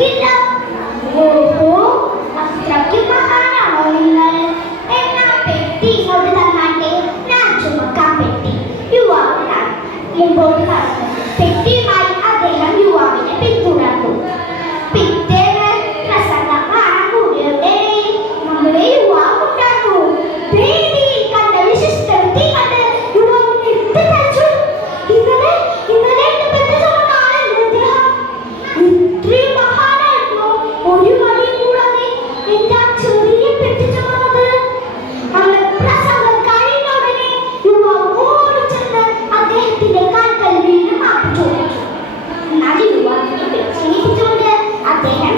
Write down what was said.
സമ്മതിക്കില്ല. ഓഹോ, അത്രയ്ക്കും മഹാനാണോ നിങ്ങൾ? എന്നാ പെട്ടി ഇങ്ങോട്ട് തന്നാട്ടെ, ഞാൻ ചുമക്കാൻ പെട്ടി. യുവാവ് മുമ്പോട്ട് നടന്നു. പെട്ടിയുമായി അദ്ദേഹം യുവാവിനെ പിന്തുടർന്നു. പിറ്റേന്ന് പ്രസംഗം കാണാൻ കൂടിയവരുടെ നമ്മുടെ യുവാവുണ്ടായിരുന്നു. വേദിയിൽ കണ്ട വിശിഷ്ട വ്യക്തി കണ്ട് യുവാവ് ഞെട്ടിത്തരിച്ചു. ഇന്നലെ എന്റെ പെട്ടി ചുമന്ന ആളല്ലേ അദ്ദേഹം? ഇത്രയും മഹാനായിരുന്നു ഒരു വഴിയും കൂടാതെ എന്റെ ആ ചെറിയ പെട്ടി ചുമന്നത്. അങ്ങനെ പ്രസംഗം കഴിഞ്ഞ ഉടനെ യുവാവ് ഓടിച്ചെന്ന് അദ്ദേഹത്തിന്റെ കാൽക്കൽ വീണ് മാപ്പ് ചോദിച്ചു. എന്നാൽ യുവാവിനെ പിടിച്ചെണീപ്പിച്ചുകൊണ്ട് അദ്ദേഹം